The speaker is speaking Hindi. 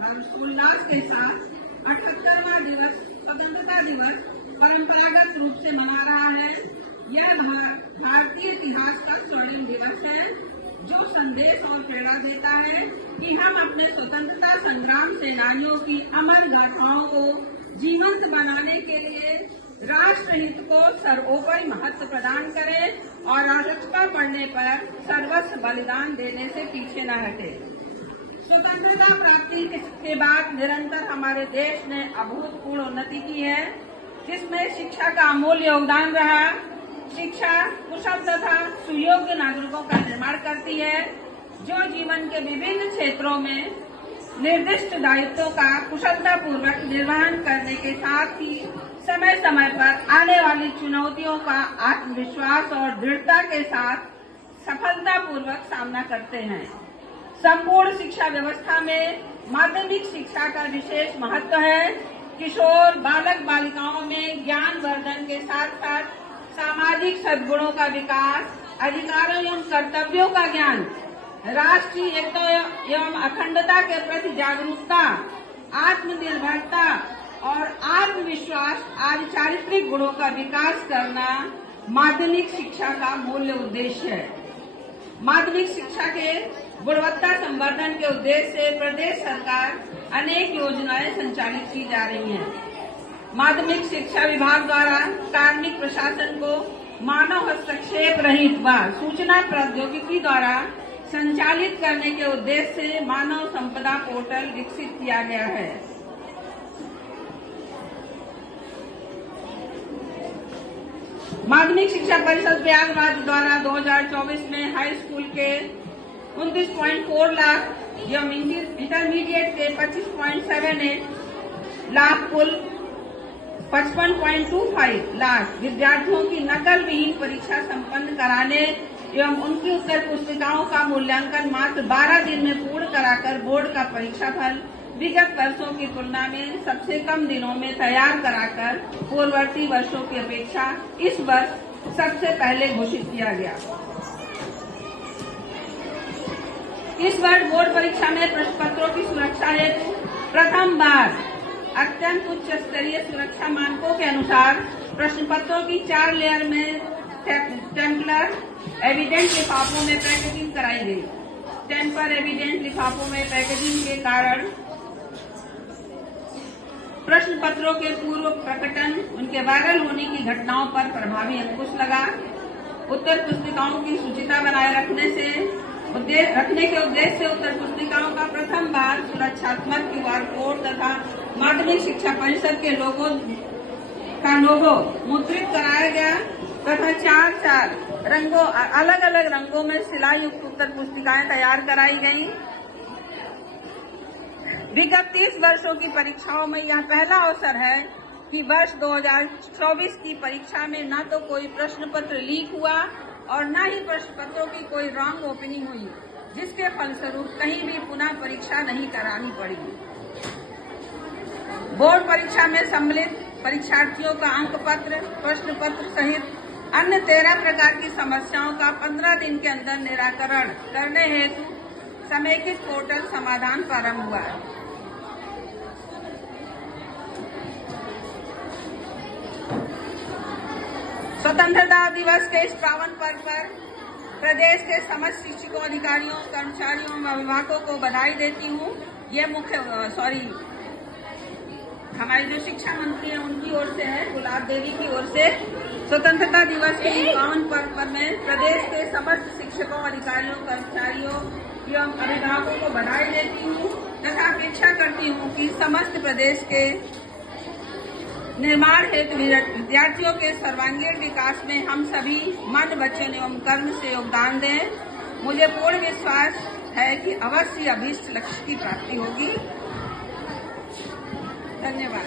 उल्लास के साथ 78वां दिवस स्वतंत्रता दिवस परंपरागत रूप से मना रहा है। यह भारतीय इतिहास का स्वर्णिम दिवस है, जो संदेश और प्रेरणा देता है कि हम अपने स्वतंत्रता संग्राम सेनानियों की अमर गाथाओं को जीवंत बनाने के लिए राष्ट्र हित को सर्वोपरि महत्व प्रदान करें और आवश्यकता पड़ने पर सर्वस्व बलिदान देने से पीछे न हटे। स्वतंत्रता प्राप्ति के बाद निरंतर हमारे देश ने अभूतपूर्व उन्नति की है, जिसमें शिक्षा का अमूल्य योगदान रहा। शिक्षा कुशल तथा सुयोग्य नागरिकों का निर्माण करती है, जो जीवन के विभिन्न क्षेत्रों में निर्दिष्ट दायित्वों का कुशलता पूर्वक निर्वहन करने के साथ ही समय समय पर आने वाली चुनौतियों का आत्मविश्वास और दृढ़ता के साथ सफलता पूर्वक सामना करते हैं। संपूर्ण शिक्षा व्यवस्था में माध्यमिक शिक्षा का विशेष महत्व है। किशोर बालक बालिकाओं में ज्ञान वर्धन के साथ साथ सामाजिक सद्गुणों का विकास, अधिकारों एवं कर्तव्यों का ज्ञान, राष्ट्रीय एकता एवं अखंडता के प्रति जागरूकता, आत्मनिर्भरता और आत्मविश्वास आदि चारित्रिक गुणों का विकास करना माध्यमिक शिक्षा का मूल उद्देश्य है। माध्यमिक शिक्षा के गुणवत्ता संवर्धन के उद्देश्य से प्रदेश सरकार अनेक योजनाएं संचालित की जा रही हैं। माध्यमिक शिक्षा विभाग द्वारा कार्मिक प्रशासन को मानव हस्तक्षेप रहित व सूचना प्रौद्योगिकी द्वारा संचालित करने के उद्देश्य से मानव संपदा पोर्टल विकसित किया गया है। माध्यमिक शिक्षा परिषद प्रयागराज द्वारा 2024 में हाई स्कूल के 29.4 लाख एवं इंटरमीडिएट के 25.78 लाख कुल 55.25 लाख विद्यार्थियों की नकल विहीन परीक्षा संपन्न कराने एवं उनकी उत्तर पुस्तिकाओं का मूल्यांकन मात्र 12 दिन में पूर्ण कराकर बोर्ड का परीक्षा फल विगत वर्षों की तुलना में सबसे कम दिनों में तैयार कराकर पूर्ववर्ती वर्षों की अपेक्षा इस वर्ष सबसे पहले घोषित किया गया। इस वर्ष बोर्ड परीक्षा में प्रश्न पत्रों की सुरक्षा हेतु प्रथम बार अत्यंत उच्च स्तरीय सुरक्षा मानकों के अनुसार प्रश्न पत्रों की 4 लेयर में टेम्पलर एविडेंट लिफाफों में पैकेजिंग कराई गई। टेम्पर एविडेंट लिफाफों में पैकेजिंग के कारण प्रश्न पत्रों के पूर्व प्रकटन, उनके वायरल होने की घटनाओं पर प्रभावी अंकुश लगा। उत्तर पुस्तिकाओं की सूचिता बनाए रखने के उद्देश्य से उत्तर पुस्तिकाओं का प्रथम बार सुरक्षात्मक QR कोड तथा माध्यमिक शिक्षा परिषद के लोगो मुद्रित कराया गया तथा 4 रंगों अलग अलग रंगों में सिलाई युक्त उत्तर पुस्तिकाएं तैयार कराई गई। विगत 30 वर्षों की परीक्षाओं में यह पहला अवसर है कि वर्ष 2024 की परीक्षा में न तो कोई प्रश्न पत्र लीक हुआ और न ही प्रश्न पत्रों की कोई रॉन्ग ओपनिंग हुई, जिसके फलस्वरूप कहीं भी पुनः परीक्षा नहीं करानी पड़ी। बोर्ड परीक्षा में सम्मिलित परीक्षार्थियों का अंक पत्र, प्रश्न पत्र सहित अन्य 13 प्रकार की समस्याओं का 15 दिन के अंदर निराकरण करने हेतु समेकित पोर्टल समाधान प्रारंभ हुआ है। स्वतंत्रता दिवस के इस पावन पर्व पर प्रदेश के समस्त शिक्षकों, अधिकारियों, कर्मचारियों व अभिभावकों को बधाई देती हूँ। ये हमारी जो शिक्षा मंत्री है उनकी ओर से है, गुलाब देवी की ओर से स्वतंत्रता दिवस के पावन पर्व पर मैं प्रदेश के समस्त शिक्षकों, अधिकारियों, कर्मचारियों एवं अभिभावकों को बधाई देती हूँ तथा अपेक्षा करती हूँ कि समस्त प्रदेश के निर्माण हेतु विद्यार्थियों के सर्वांगीण विकास में हम सभी मन, वचन एवं कर्म से योगदान दें। मुझे पूर्ण विश्वास है कि अवश्य अभीष्ट लक्ष्य की प्राप्ति होगी। धन्यवाद।